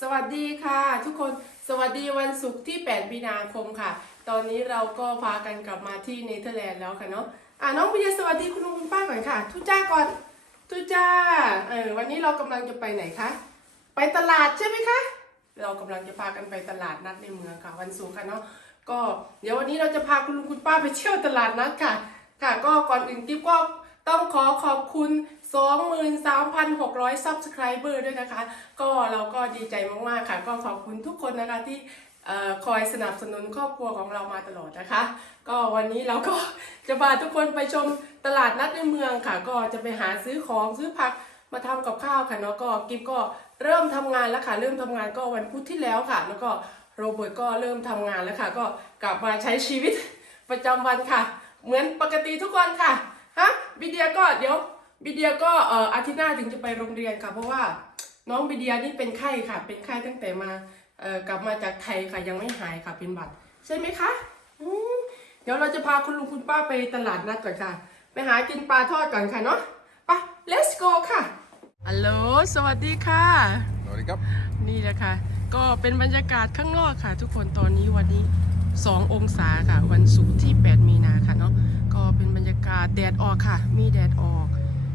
สวัสดีค่ะทุกคนสวัสดีวันศุกร์ที่ 8 มีนาคมค่ะ ตอนนี้เราก็พากันกลับมาที่เนเธอร์แลนด์แล้วค่ะเนาะอะน้องปิยาสวัสดีคุณลุงคุณป้าก่อนค่ะทุจ้าก่อนทุจ้าเออวันนี้เรากำลังจะไปไหนคะไปตลาดใช่ไหมคะ เรากำลังจะพากันไปตลาดนัดในเมืองค่ะ วันศุกร์ค่ะเนาะก็เดี๋ยววันนี้เราจะพาคุณลุงคุณป้าไปเที่ยวตลาดนัดค่ะ ค่ะ ก็ก่อนอื่นกิ๊บก็ ต้องขอขอบคุณ 23,600 subscriber ด้วยนะคะ ก็เราก็ดีใจมากๆค่ะ ก็ขอบคุณทุกคนนะคะที่คอยสนับสนุนครอบครัวของเรามาตลอดนะคะ ก็วันนี้เราก็จะพาทุกคนไปชมตลาดนัดในเมืองค่ะ ก็จะไปหาซื้อของซื้อผักมาทำกับข้าวค่ะเนาะก็กิฟก็เริ่มทำงานแล้วค่ะ เริ่มทำงานก็วันพุธที่แล้วค่ะ แล้วก็โรเบิร์ตก็เริ่มทำงานแล้วค่ะ ก็กลับมาใช้ชีวิตประจำวันค่ะ เหมือนปกติทุกวันค่ะ บิเดียก็เดี๋ยวบิเดียก็เอ่ออาทิตย์หน้าถึงจะไปโรงเรียนค่ะ เพราะว่าน้องบิเดียนี่เป็นไข้ค่ะ เป็นไข้ตั้งแต่มาเอ่อกลับมาจากไทยค่ะยังไม่หายค่ะเป็นบัตรใช่ไหมคะอืมเดี๋ยวเราจะพาคุณลุงคุณป้าไปตลาดนัดก่อนค่ะ ไปหากินปลาทอดก่อนค่ะเนาะไป let's go ค่ะฮัลโหลสวัสดีค่ะสวัสดีครับนี่แหละค่ะ ก็เป็นบรรยากาศข้างนอกค่ะ ทุกคนตอนนี้วันนี้ 2 องศาค่ะ วันศุกร์ที่ 8 มีนาค่ะเนาะ ก็เป็นบรรยากาศแดดออกค่ะ มีแดดออก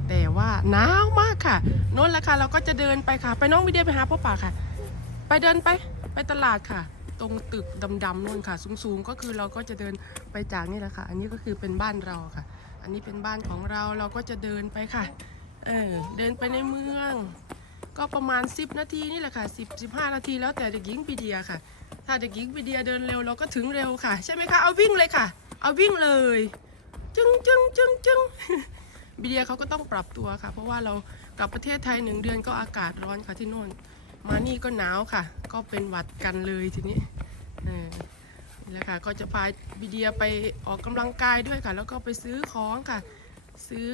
แต่ว่าหนาวมากค่ะโน้นแหละค่ะ เราก็จะเดินไปค่ะ ไปน้องวิเดียไปหาพ่อป่าค่ะ ไปเดินไปไปตลาดค่ะ ตรงตึกดำๆนู่นค่ะ สูงๆก็คือเราก็จะเดินไปจากนี่แหละค่ะ อันนี้ก็คือเป็นบ้านเราค่ะ อันนี้เป็นบ้านของเราเราก็จะเดินไปค่ะ เออเดินไปในเมือง ก็ประมาณ 10 นาทีนี่แหละค่ะ10 15 นาทีแล้วแต่เด็กหญิงปีเดียค่ะ ถ้าเด็กหญิงปีเดียเดินเร็วเราก็ถึงเร็วค่ะ ใช่ไหมคะเอาวิ่งเลยค่ะ เอาวิ่งเลย จึงจึงจึงจึงบีเดียเขาก็ต้องปรับตัวค่ะ เพราะว่าเรากลับประเทศไทยหนึ่งเดือนก็อากาศร้อนค่ะที่โน่น มานี่ก็หนาวค่ะ ก็เป็นหวัดกันเลยทีนี้เออนี่แหละค่ะก็จะพาบีเดียไปออกกำลังกายด้วยค่ะ แล้วก็ไปซื้อของค่ะ ซื้อ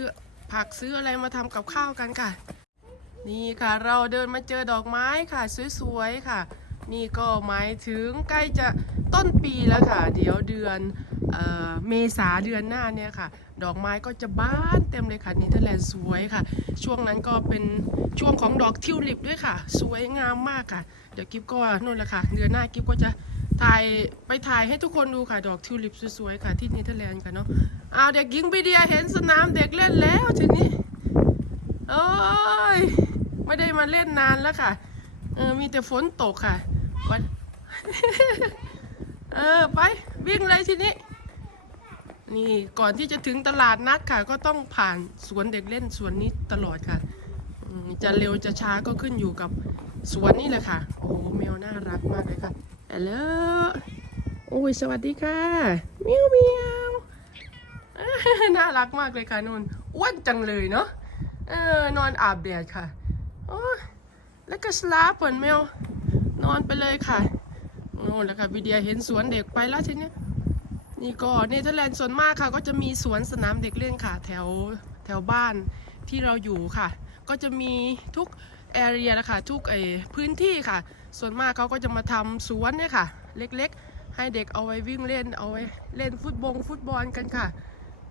ผักซื้ออะไรมาทำกับข้าวกันค่ะ นี่ค่ะเราเดินมาเจอดอกไม้ค่ะ สวยๆค่ะ นี่ก็หมายถึงใกล้จะ ต้นปีแล้วค่ะ เดี๋ยวเดือนเออเมษาเดือนหน้าเนี่ยค่ะ ดอกไม้ก็จะบานเต็มเลยค่ะนเธอร์แลนด์สวยค่ะ ช่วงนั้นก็เป็นช่วงของดอกทิวลิปด้วยค่ะ สวยงามมากค่ะ เดี๋ยวกิฟก็นู่นแหละค่ะเดือนหน้ากิฟก็จะถ่ายไปถ่ายให้ทุกคนดูค่ะ ดอกทิวลิปสวยๆค่ะที่นเธอร์แลนด์ค่ะเนาะอ้าวเด็กหญิงบีเดียเห็นสนามเด็กเล่นแล้วทีนี้โอ้ยไม่ได้มาเล่นนานแล้วค่ะเออมีแต่ฝนตกค่ะวัน เออไปวิ่งเลยทีนี้ นี่ก่อนที่จะถึงตลาดนัดค่ะ ก็ต้องผ่านสวนเด็กเล่นสวนนี้ตลอดค่ะ จะเร็วจะช้าก็ขึ้นอยู่กับสวนนี่แหละค่ะ โอ้โหแมวน่ารักมากเลยค่ะฮัลโหลโอ้ยสวัสดีค่ะเมียวเมียวน่ารักมากเลยค่ะนุ่นอ้วนจังเลยเนาะเออนอนอาบแดดค่ะโอ้แล้วก็สลาเปิดแมวนอนไปเลยค่ะ โน่นแหละค่ะวิเดียเห็นสวนเด็กไปแล้วทีเนี้นี่ก็เนเธอร์แลนด์ส่วนมากค่ะ ก็จะมีสวนสนามเด็กเล่นค่ะ แถวแถวบ้านที่เราอยู่ค่ะ ก็จะมีทุกแอเรียนะคะทุกไอพื้นที่ค่ะ ส่วนมากเขาก็จะมาทำสวนเนี่ยค่ะ เล็กๆ ให้เด็กเอาไว้วิ่งเล่นเอาไว้เล่นฟุตบงฟุตบอลกันค่ะ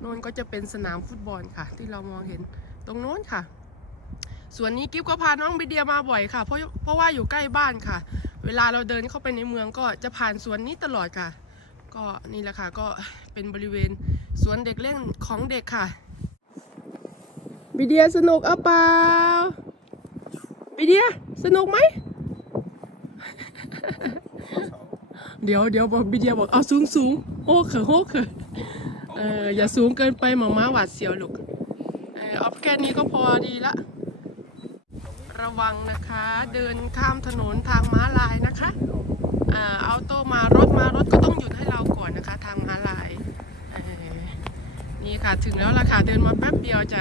โน่นก็จะเป็นสนามฟุตบอลค่ะ ที่เรามองเห็นตรงโน้นค่ะส่วนนี้กิฟก็พาน้องบิเดียมาบ่อยค่ะ เพราะเพราะว่าอยู่ใกล้บ้านค่ะ เวลาเราเดินเข้าไปในเมืองก็จะผ่านสวนนี้ตลอดค่ะ ก็นี่แหละค่ะก็เป็นบริเวณสวนเด็กเล่นของเด็กค่ะบิเดียสนุกเอาเปล่าบิเดียสนุกไหม เดี๋ยวเดี๋ยวบอกบิเดียบอกเอาสูงสูงโอ้เขอโอ้เขอเอออย่าสูงเกินไปหมาม้าหวาดเสียวลูก เออเอาแค่นี้ก็พอดีละ ระวังนะคะ เดินข้ามถนนทางม้าลายนะคะอ่าเอาโตมารถมารถก็ต้องหยุดให้เราก่อนนะคะ ทางม้าลายนี่ค่ะถึงแล้วล่ะค่ะเดินมาแป๊บเดียวจะ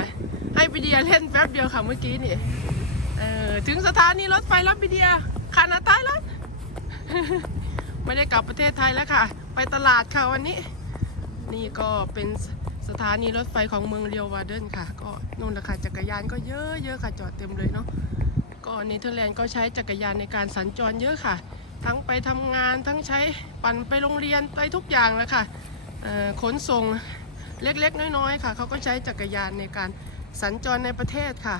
ให้บิเดียเล่นแป๊บเดียวค่ะเมื่อกี้นี่เออถึงสถานีรถไฟแล้วบิเดียขานาตายแล้วไม่ได้กลับประเทศไทยแล้วค่ะ ไปตลาดค่ะวันนี้ นี่ก็เป็นสสถานีรถไฟของเมืองเรียววาเดนค่ะ ก็นู่นแหละค่ะจักรยานก็เยอะเยอะค่ะจอดเต็มเลยเนาะ ก็เนเธอร์แลนด์ก็ใช้จักรยานในการสัญจรเยอะค่ะ ทั้งไปทำงานทั้งใช้ปั่นไปโรงเรียนไปทุกอย่างแล้วค่ะเอ่อขนส่งเล็กๆ น้อยๆค่ะเขาก็ใช้จักรยานในการสัญจรในประเทศค่ะ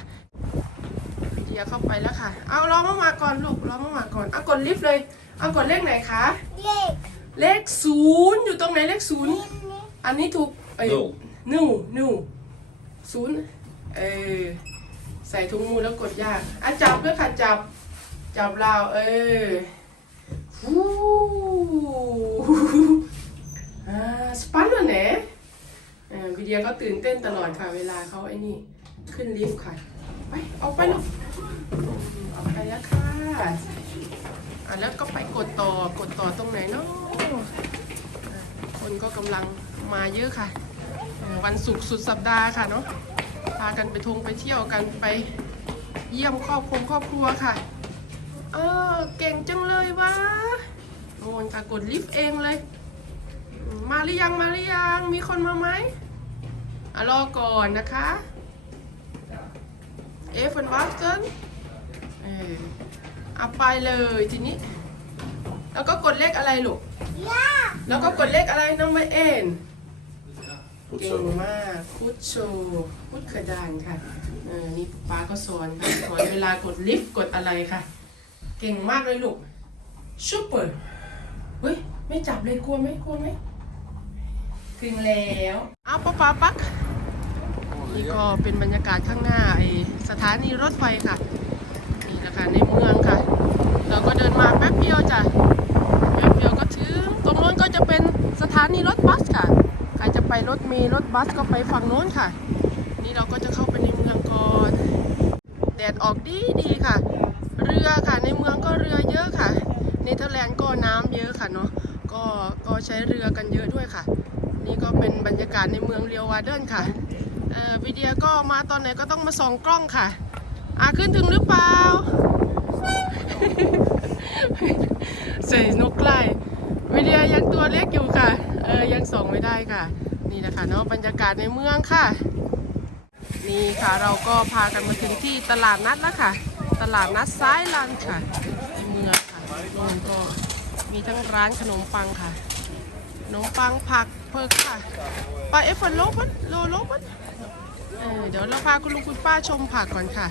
วิทดียเข้าไปแล้วค่ะ เอารอมามาก่อนลูกรอมามาก่อนเอากดลิฟต์เลย เอากดเลขไหนคะเล็กเลขศูนย์อยู่ตรงไหนเลขศูนย์นี่นี่อันนี้ถูกเอ้ย Nul. นูนูศูนย์เออ ใส่ถุงมือแล้วกดยากอะจับด้วยค่ะจับ จับราว เออฟูอ่าสปันเหรอเนี่ยวิเดียก็ตื่นเต้นตลอดค่ะ เวลาเขาไอ้นี่ ขึ้นลิฟต์ค่ะ ไปออกไปลูกออกไปแล้วค่ะอะแล้วก็ไปกดต่อกดต่อตรงไหนเนาะคนก็กำลังมาเยอะค่ะ วันศุกร์สุดสัปดาห์ค่ะเนาะ พากันไปทงไปเที่ยวกันไปเยี่ยมครอบครัวครอบครัวค่ะ เออเก่งจังเลยวะโอนค่ะกดลิฟต์เองเลย มาหรือยังมาหรือยังมีคนมาไหมอะรอก่อนนะคะเอฟนวัตเซนเออเอาไปเลยทีนี้ แล้วก็กดเลขอะไรลูก แล้วก็กดเลขอะไรน้องไวเอ็น เก่งมากพุทโชพุทขดานค่ะเออนี่ป้าก็สอนค่ะสอนเวลากดลิฟต์กดอะไรค่ะ เก่งมากเลยลูกชูเปอร์เฮ้ยไม่จับเลยกลัวไหมกลัวไหมถึงแล้วเอาป้าป้าปัก นี่ก็เป็นบรรยากาศข้างหน้าไอสถานีรถไฟค่ะ นี่แหละค่ะในเมืองค่ะ เราก็เดินมาแป๊บเดียวจ้ะแป๊บเดียวก็ถึงตรงโน้นก็จะเป็นสถานีรถบัสค่ะ ไปรถเมล์รถบัสก็ไปฝั่งโน้นค่ะ นี่เราก็จะเข้าไปในเมืองก่อนแดดออกดีดีค่ะ เรือค่ะในเมืองก็เรือเยอะค่ะเนเธอร์แลนด์ก็น้ำเยอะค่ะเนาะก็ก็ใช้เรือกันเยอะด้วยค่ะ นี่ก็เป็นบรรยากาศในเมืองเรียววาเดนค่ะเอ่อวิดีโอก็มาตอนไหนก็ต้องมาส่องกล้องค่ะอะขึ้นถึงหรือเปล่าเสยนกไล่วิดีโอยังตัวเล็กอยู่ค่ะเออยังส่องไม่ได้ค่ะ นี่นะคะเนาะบรรยากาศในเมืองค่ะ นี่ค่ะเราก็พากันมาถึงที่ตลาดนัดแล้วค่ะ ตลาดนัดซ้ายลันค่ะในเมืองค่ะมันก็มีทั้งร้านขนมปังค่ะขนมปังผักเพิกค่ะปลาเอฟเฟนโลบันโลโลบันเออเดี๋ยวเราพาคุณลุงคุณป้าชมผักก่อนค่ะ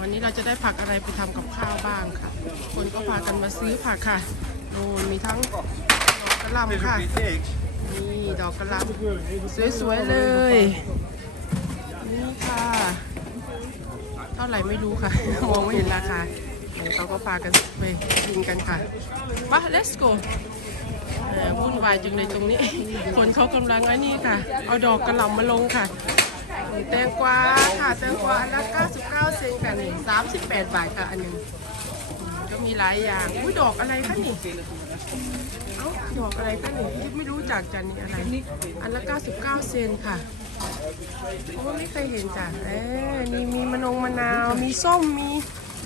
วันนี้เราจะได้ผักอะไรไปทำกับข้าวบ้างค่ะ คนก็พากันมาซื้อผักค่ะโน่นมีทั้งดอกกระลำค่ะ นี่ดอกกระหล่ำสวยๆเลย นี่ค่ะ เท่าไหร่ไม่รู้ค่ะมองไม่เห็นราคาเขาก็พากันไปกินกันค่ะไป let's go วุ่นวายจังเลยตรงนี้ คนเขากำลังไอ้นี่ค่ะ เอาดอกกระหล่ำมาลงค่ะ แตงกวาค่ะ แตงกวาอันละ99 เซนค่ะนี่38 บาทค่ะอันหนึงอืมก็มีหลายอย่างอุ้ยดอกอะไรคะนี่ ดอกอะไรคะนี่ที่ไม่รู้จักจันนี่อะไร อันละ 99 เซนค่ะโอ้ไม่เคยเห็นจ้ะเอ้นี่มีมะนงมะนาว มีส้ม มี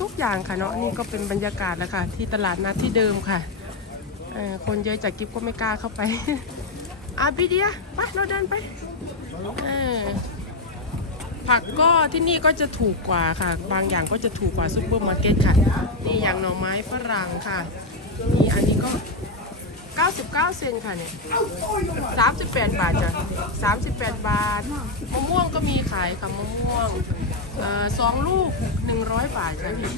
ทุกอย่างค่ะเนาะ นี่ก็เป็นบรรยากาศแล้วค่ะ ที่ตลาดนัดที่เดิมค่ะ คนเยอะจากกิ๊บก็ไม่กล้าเข้าไปอาบิเดียไปเราเดินไป ผักก็ที่นี่ก็จะถูกกว่าค่ะ บางอย่างก็จะถูกกว่าซุปเปอร์มาร์เก็ตค่ะ นี่อย่างหน่อไม้ฝรั่งค่ะนี่อันนี้ก็ 99 เซนค่ะเนี่ย38 บาทจ้ะ38 บาท มะม่วงก็มีขายค่ะมะม่วงเอ่อสองลูก 100 บาทค่ะพี่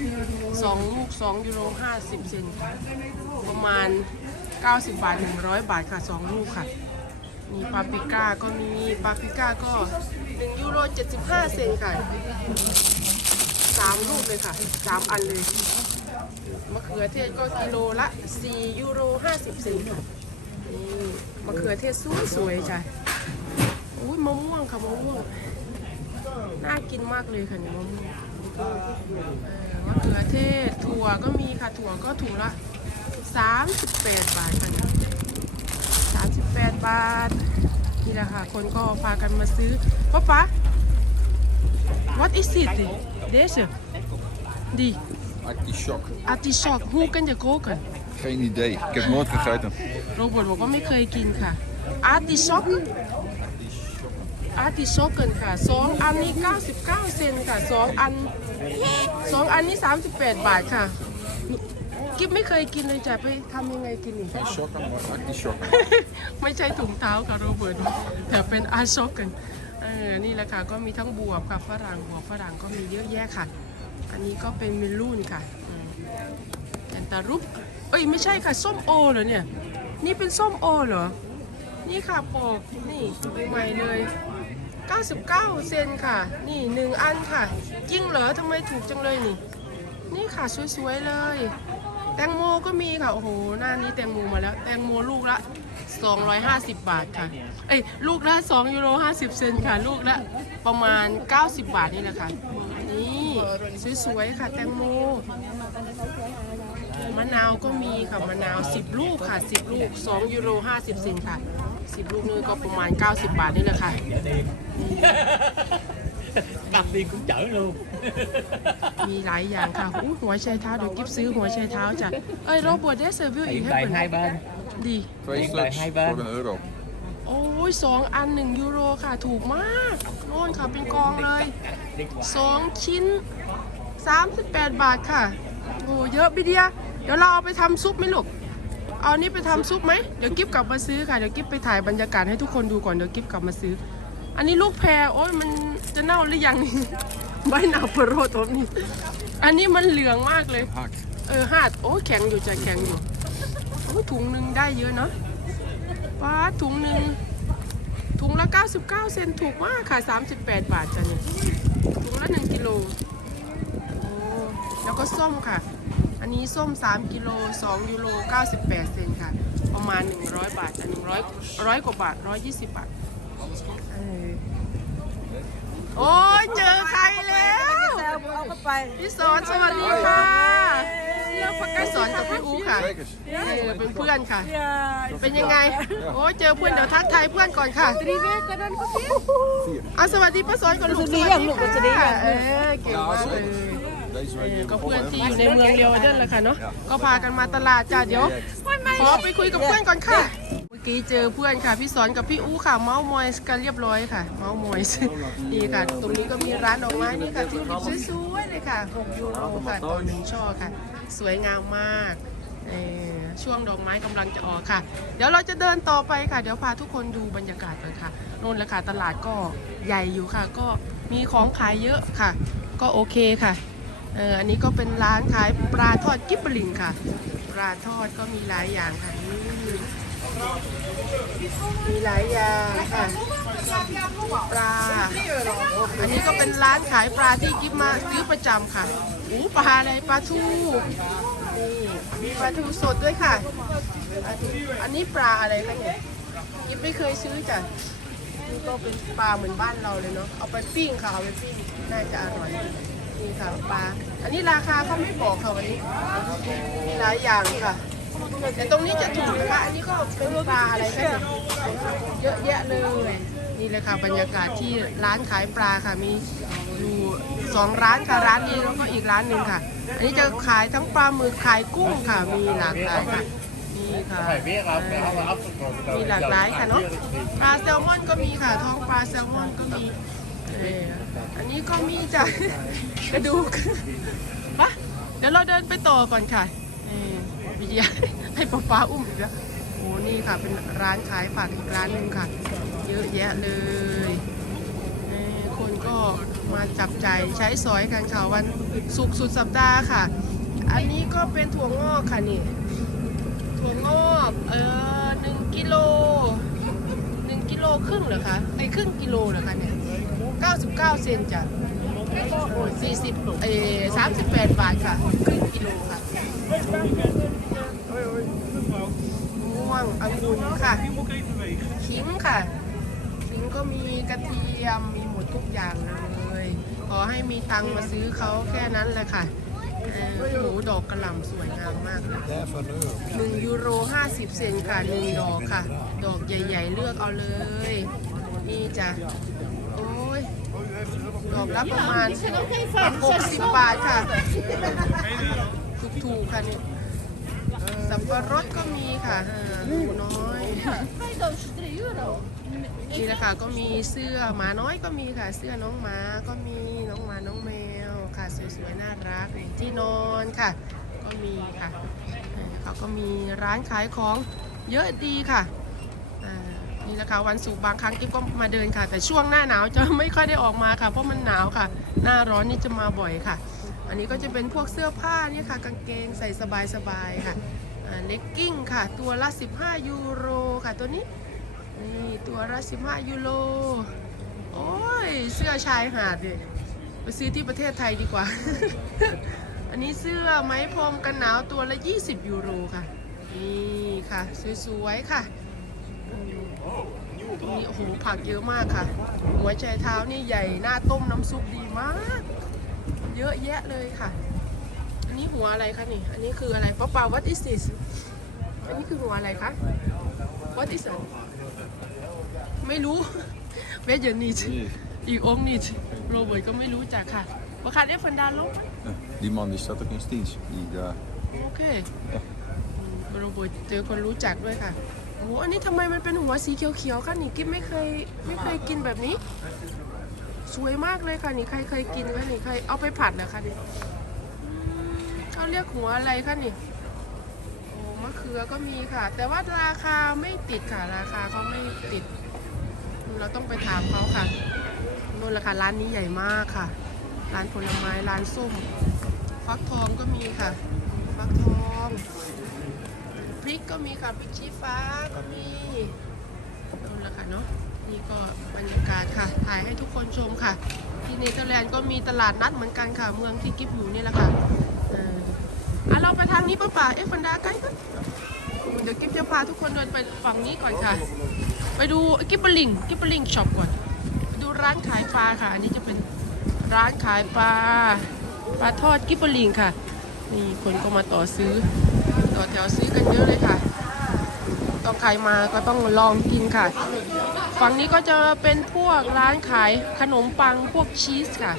สองลูก2ยูโร50 เซนค่ะประมาณ 90 บาท 100 บาทค่ะ 2 ลูกค่ะ มีปาปริก้าก็มีปาปริก้าก็1ยูโร75 เซนค่ะ 3 ลูกเลยค่ะ 3 อันเลย มะเขือเทศก็กิโลละ 4 ยูโร 50เซนค่ะนี่มะเขือเทศสวยๆจ้ะอุ้ยมะม่วงค่ะมะม่วงน่ากินมากเลยค่ะเนี่ยมะม่วงมะเขือเทศถั่วก็มีค่ะถั่วก็ถุงละ 38 บาทค่ะ38 บาท นี่แหละค่ะ คนก็พากันมาซื้อป๊าป๊า what is it deze die Artichok. artichok hoe kan je koken Geen idee. Ik heb nooit gegeten. โรเบิร์ตบอกว่าไม่เคยกินค่ะ artichok artichok กันค่ะสองอันนี้ 99 เซนค่ะสองอันสองอันนี้ 38 บาทค่ะ กิ๊บไม่เคยกินเลยจ้ะไปทำยังไงกินนี่ Geen sokken, maar artichok. ไม่ใช่ถุงเท้าค่ะโรเบิร์ตแต่เป็นอาชอกกันเออนี่แหละค่ะ ก็มีทั้งบวบค่ะฝรั่งหัวฝรั่งก็มีเยอะแยะค่ะ อันนี้ก็เป็นเมลูนค่ะแคนตารุปเอ้ยไม่ใช่ค่ะส้มโอเหรอเนี่ย นี่เป็นส้มโอเหรอ นี่ค่ะปอกนี่ใหม่ๆเลย 99 เซนค่ะ นี่หนึ่งอันค่ะจริงเหรอทำไมถูกจังเลยนี่ นี่ค่ะสวยๆเลย แตงโมก็มีค่ะ โอ้โห หน้านี้แตงโมมาแล้ว แตงโมลูกละ 250 บาทค่ะ เอ้ย ลูกละ 2 ยูโร 50 เซนค่ะ ลูกละประมาณ 90 บาทนี่แหละค่ะ สวยๆค่ะแตงโมมะนาวก็มีค่ะมะนาว 10 ลูกค่ะ 10 ลูก 2 ยูโร 50เซนค่ะ 10 ลูกนี่ก็ประมาณ 90 บาทนี่แหละค่ะ Đặt đi cũng chở luôn มีหลายอย่างค่ะอู้หัวไชเท้าเดี๋ยวกิฟซื้อหัวไชเท้าจ้ะเอ้ยโรบอทเดสเซอร์วิลอีก Hiện ให้ tại เปิด hai bên ดี Twee Ik stuks bij hai baan. voor een euro. โอ้ยสองอันหนึ่งยูโรค่ะถูกมากโน่นค่ะเป็นกองเลยสองชิ้น 38 บาทค่ะโอ้เยอะบิเดียเดี๋ยวเราเอาไปทำซุปไหมลูกเอานี่ไปทำซุปไหมเดี๋ยวกิฟกลับมาซื้อค่ะเดี๋ยวกิฟไปถ่ายบรรยากาศให้ทุกคนดูก่อนเดี๋ยวกิฟกลับมาซื้อ อันนี้ลูกแพรโอ้ยมันจะเน่าหรือยังนี่ใบหนาเปโรตบนี่อันนี้มันเหลืองมากเลย Hakt. เออหาดโอ้ยแข็งอยู่จะแข็งอยู่โอ้ยถุงหนึ่งได้เยอะเนาะ ป้าดถุงหนึ่งถุงละ 99 เซนถูกมากค่ะ 38 บาทจ้ะเนี่ยถุงละ 1 กิโลโอ้แล้วก็ส้มค่ะ อันนี้ส้ม 3 กิโล 2 ยูโร 98 เซนค่ะ ประมาณ 100 บาทจ้ะ100 100 กว่าบาท 120 บาทเออโอ้ยเจอใครแล้ว เอาเข้าไปพี่สอนสวัสดีค่ะ เลือกพักการสอนกับพี่อูค่ะเออเป็นเพื่อนค่ะ เป็นยังไง โอ้ยเจอเพื่อนเดี๋ยวทักทายเพื่อนก่อนค่ะตรีเวก็นั่นก็พี่อาสวัสดีป้าสอนก่อนลูกสวัสดีอย่างลูกสวัสดีอย่างเออเก่งมากเลยก็เพื่อนที่อยู่ในเมืองเรียวเดนแหละค่ะเนาะก็พากันมาตลาดจ้าเดี๋ยวขอไปคุยกับเพื่อนก่อนค่ะเมื่อกี้เจอเพื่อนค่ะ พี่สอนกับพี่อู้ค่ะ เมาส์มอยส์กันเรียบร้อยค่ะ เมาส์มอยส์ดีค่ะ ตรงนี้ก็มีร้านดอกไม้นี่ค่ะที่สวยๆเลยค่ะ6ยูโรค่ะต่อหนึ่งช่อค่ะ สวยงามมากช่วงดอกไม้กำลังจะออกค่ะ เดี๋ยวเราจะเดินต่อไปค่ะ เดี๋ยวพาทุกคนดูบรรยากาศกันค่ะนู่นแหละค่ะตลาดก็ใหญ่อยู่ค่ะ ก็มีของขายเยอะค่ะ ก็โอเคค่ะเอออันนี้ก็เป็นร้านขายปลาทอดกิบบลิงค่ะ ปลาทอดก็มีหลายอย่างค่ะนี่ มีหลายอย่างค่ะปลา อันนี้ก็เป็นร้านขายปลาที่กิฟมาซื้อประจำค่ะอูปลาอะไรปลาทูนี่มีปลาทูสดด้วยค่ะ อันนี้ปลาอะไรคะเนี่ยกิฟไม่เคยซื้อจ้ะนี่ก็เป็นปลาเหมือนบ้านเราเลยเนาะเอาไปปิ้งค่ะเอาไปปิ้งน่าจะอร่อยนี่ค่ะปลา อันนี้ราคาเขาไม่บอกค่ะวันนี้มีหลายอย่างค่ะ แต่ตรงนี้จะถูกนะคะอันนี้ก็เป็นปลาอะไรคะเนี่ยเยอะแยะเลย นี่เลยค่ะบรรยากาศที่ร้านขายปลาค่ะมีอยู่สองร้านค่ะร้านนี้แล้วก็อีกร้านหนึ่งค่ะ อันนี้จะขายทั้งปลาหมึกขายกุ้งค่ะมีหลากหลายค่ะนี่ค่ะมีหลากหลายค่ะเนาะปลาแซลมอนก็มีค่ะท้องปลาแซลมอนก็มีอออันนี้ก็มีจ้ะกระดูกปะเดี๋ยวเราเดินไปต่อก่อนค่ะ เออวิทยให้ป๊าป๊าอุ้มอีกแล้วโอ้นี่ค่ะเป็นร้านขายผักอีกร้านหนึ่งค่ะ เยอะแยะเลยคนก็มาจับใจใช้สอยกันค่ะวันศุกร์สุดสัปดาห์ค่ะ อันนี้ก็เป็นถั่วงอกค่ะนี่ถั่วงอกเออหนึ่งกิโลหนึ่งกิโลครึ่งเหรอคะไอครึ่งกิโลเหรอคะเนี่ยเก้าสิบเก้าเซนจ้ะโอ้ยสี่สิบเอสามสิบแปดบาทค่ะครึ่งกิโลค่ะ ม่วงองุ่นค่ะขิงค่ะขิงก็มีกระเทียมมีหมดทุกอย่างเลย ขอให้มีตังมาซื้อเขาแค่นั้นแหละค่ะหมูดอกกระหล่ำสวยงามมากหนึ่งยูโรห้าสิบเซนค่ะหนึ่งดอกค่ะ ดอกใหญ่ ๆ เลือกเอาเลย นี่จ้ะโอ้ยดอกละประมาณหกสิบบาทค่ะ ถูกๆค่ะนี่ สับปะรดก็มีค่ะอ่าลูน้อย นี่แหละค่ะก็มีเสื้อหมาน้อยก็มีค่ะ เสื้อน้องหมาก็มีน้องหมาน้องแมวค่ะสวยๆน่ารักที่นอนค่ะ ก็มีค่ะเขาก็มีร้านขายของเยอะดีค่ะนี่แหละค่ะวันศุกร์บางครั้งกิ๊บก็มาเดินค่ะ แต่ช่วงหน้าหนาวจะไม่ค่อยได้ออกมาค่ะ เพราะมันหนาวค่ะ หน้าร้อนนี่จะมาบ่อยค่ะ อันนี้ก็จะเป็นพวกเสื้อผ้านี่ค่ะ กางเกงใส่สบายๆค่ะ เลกกิ้งค่ะ ตัวละ 15 ยูโรค่ะตัวนี้ นี่ตัวละ 15 ยูโร โอ้ย เสื้อชายหาดเลยไปซื้อที่ประเทศไทยดีกว่า อันนี้เสื้อไหมพรมกันหนาวตัวละ 20 ยูโรค่ะ นี่ค่ะ สวยๆ ค่ะตรงนี้โอ้โหผักเยอะมากค่ะ หัวใจเท้านี่ใหญ่หน้าต้มน้ำซุปดีมาก เยอะแยะเลยค่ะ นนี้หัวอะไรคะนี่ อันนี้คืออะไรป้าเปา what is this อันนี้คือหัวอะไรคะ what is it ไม่รู้เวทเยนิช Nee. อีกองค์นิชโรเบิร์ตก็ไม่รู้จักค่ะบาคาเดฟันดาลง Eh, Die man die staat ook in Stiens. Die daar. โอเคอืมโรเบิร์ตเจอคนรู้จักด้วยค่ะ โอ้โห อันนี้ทำไมมันเป็นหัวสีเขียวๆคะนี่กิ๊บไม่เคยไม่เคยกินแบบนี้ สวยมากเลยค่ะนี่ใครเคยกินคะนี่ใครเอาไปผัดเหรอคะนี่อืม เขาเรียกหัวอะไรคะนี่โอ้มะเขือก็มีค่ะ แต่ว่าราคาไม่ติดค่ะราคาเขาไม่ติด เราต้องไปถามเขาค่ะนู่นแหละค่ะร้านนี้ใหญ่มากค่ะ ร้านผลไม้ร้านส้มฟักทองก็มีค่ะฟักทองพริกก็มีค่ะพริกชี้ฟ้าก็มีนู่นแหละค่ะเนาะนี่ก็บรรยากาศค่ะ ถ่ายให้ทุกคนชมค่ะ ที่เนเธอร์แลนด์ก็มีตลาดนัดเหมือนกันค่ะ เมืองที่กิฟอยู่นี่แหละค่ะเอออะเราไป ทางนี้ป่ะป่าเอ๊ะฟันดาใกล้กันเดี๋ยวกิฟจะพาทุกคนเดินไปฝั่งนี้ก่อนค่ะ ไปดูกิบบลิงกิบบลิงช็อปก่อนไปดูร้านขายปลาค่ะ อันนี้จะเป็นร้านขายปลาปลาทอดกิบบลิงค่ะ นี่คนก็มาต่อซื้อ ต่อแถวซื้อกันเยอะเลยค่ะ ต้องใครมาก็ต้องลองกินค่ะ ฝั่งนี้ก็จะเป็นพวกร้านขายขนมปังพวกชีสค่ะ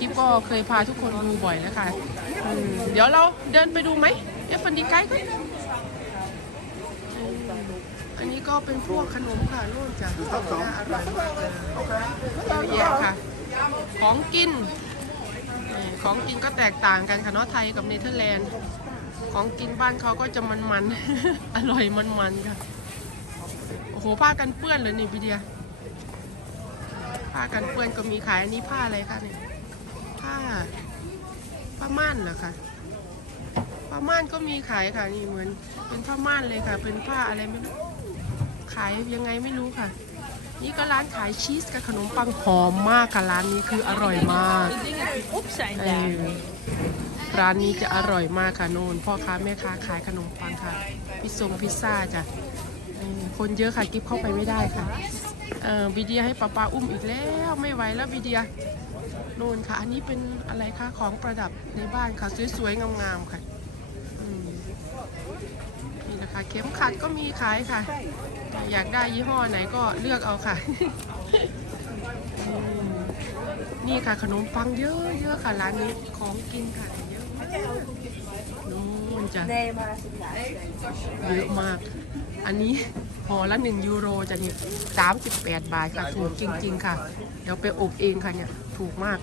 กิฟก็เคยพาทุกคนดูบ่อยแล้วค่ะ เดี๋ยวเราเดินไปดูไหมเอฟฟันดีไกด์กันอันนี้ก็เป็นพวกขนมค่ะนู่นจ้ะน่าอร่อยมากเลยเยอะแยะค่ะ ของกิน ของกินก็แตกต่างกันค่ะเนาะไทยกับเนเธอร์แลนด์ ของกินบ้านเขาก็จะมันๆ อร่อยมันๆค่ะ โอ้โหผ้ากันเปื้อนเลยนี่พี่เดีย ผ้ากันเปื้อนก็มีขายอันนี้ผ้าอะไรคะเนี่ยผ้า ผ้าม่านเหรอคะผ้าม่านก็มีขายค่ะนี่เหมือน เป็นผ้าม่านเลยค่ะ เป็นผ้าอะไรไม่รู้ขายยังไงไม่รู้ค่ะ นี่ก็ร้านขายชีสกับขนมปังหอมมากค่ะร้านนี้คืออร่อยมาก Die dingen die op zijn เอ daar. อร้านนี้จะอร่อยมากค่ะโนนพ่อค้าแม่ค้าขายขนมปังค่ะ พิซซงพิซซ่าจ้ะเออคนเยอะค่ะ กิฟเข้าไปไม่ได้ค่ะ เออบีเดียให้ป้าปาอุ้มอีกแล้วไม่ไหวแล้วบีเดียโนนค่ะ อันนี้เป็นอะไรคะของประดับในบ้านค่ะ สวยๆ งามๆ ค่ะนี่นะคะเข็มขัดก็มีขายค่ะ อยากได้ยี่ห้อไหนก็เลือกเอาค่ะ นี่ค่ะขนมปังเยอะเยอะค่ะ ร้านนี้ของกินค่ะเยอะมากนู่นจ้ะเยอะมาก อันนี้ ห่อละหนึ่งยูโรจะนี่สามสิบแปดบาทค่ะ ถูกจริง ๆ ค่ะ เดี๋ยวไปอบเองค่ะเนี่ย ถูกมาก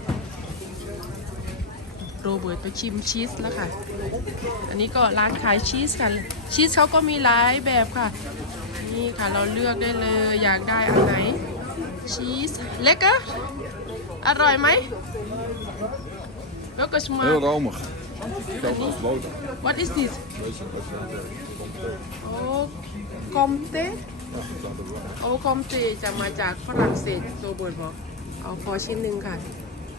โรเบิร์ตไปชิมชีสแล้วค่ะ อันนี้ก็ร้านขายชีสกันชีสเขาก็มีหลายแบบค่ะ นี่ค่ะเราเลือกได้เลย อยากได้อันไหน ชีส เล็กอะอร่อยไหมแล้วก็สมา Heel romig. Zelfs als boter. What is this? Deze is ook, โอ้คอมเต้โอ้คอมเต้จะมาจากฝรั่งเศสโรเบิร์ตบอกเอาขอชิ้นหนึ่งค่ะ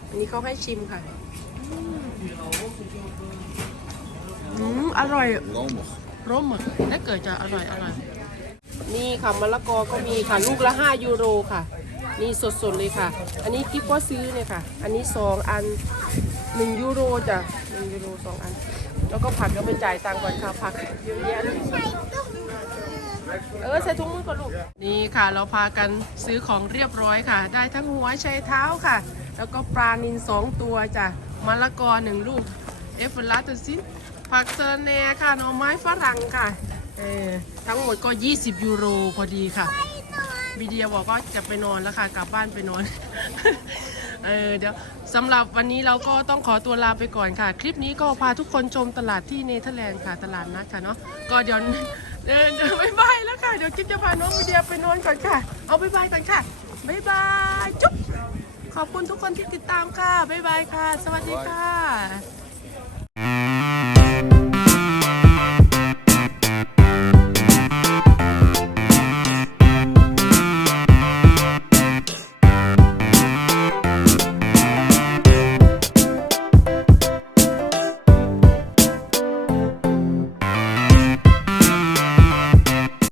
อันนี้เขาให้ชิมค่ะ อืม อร่อย eh, romig. ร่มอะและเกิดจะอร่อยอร่อย นี่ค่ะมะละกอก็มีค่ะ ลูกละ 5 ยูโรค่ะ นี่สดๆเลยค่ะ อันนี้กิ๊บก็ซื้อเนี่ยค่ะ อันนี้ 2 อัน 1 ยูโรจ้ะ1ยูโร 2 อัน แล้วก็ผักก็ไปจ่ายตังค์ก่อนค่ะผักเยอะแยะเลย เออใส่ถุงมือก่อนลูก นี่ค่ะเราพากันซื้อของเรียบร้อยค่ะ ได้ทั้งหัวไชเท้าค่ะ แล้วก็ปลานินสองตัวจ้ะมะละกอหนึ่งลูก เอฟเฟลาตัวซินผักเซอร์เนค่ะหน่อไม้ฝรั่งค่ะเออทั้งหมดก็ 20 ยูโรพอดีค่ะบีเดียบอกว่าจะไปนอนแล้วค่ะ กลับบ้านไปนอน เออเดี๋ยวสำหรับวันนี้เราก็ต้องขอตัวลาไปก่อนค่ะ คลิปนี้ก็พาทุกคนชมตลาดที่เนเธอร์แลนด์ค่ะ ตลาดนัดค่ะเนาะก็เดี๋ยว เดินเดินบายบายแล้วค่ะ เดี๋ยวกิ๊บจะพาน้องมีเดียไปนอนก่อนค่ะ เอาบายบายก่อนค่ะบายบาย จุ๊บ ขอบคุณทุกคนที่ติดตามค่ะบายบายค่ะ สวัสดีค่ะ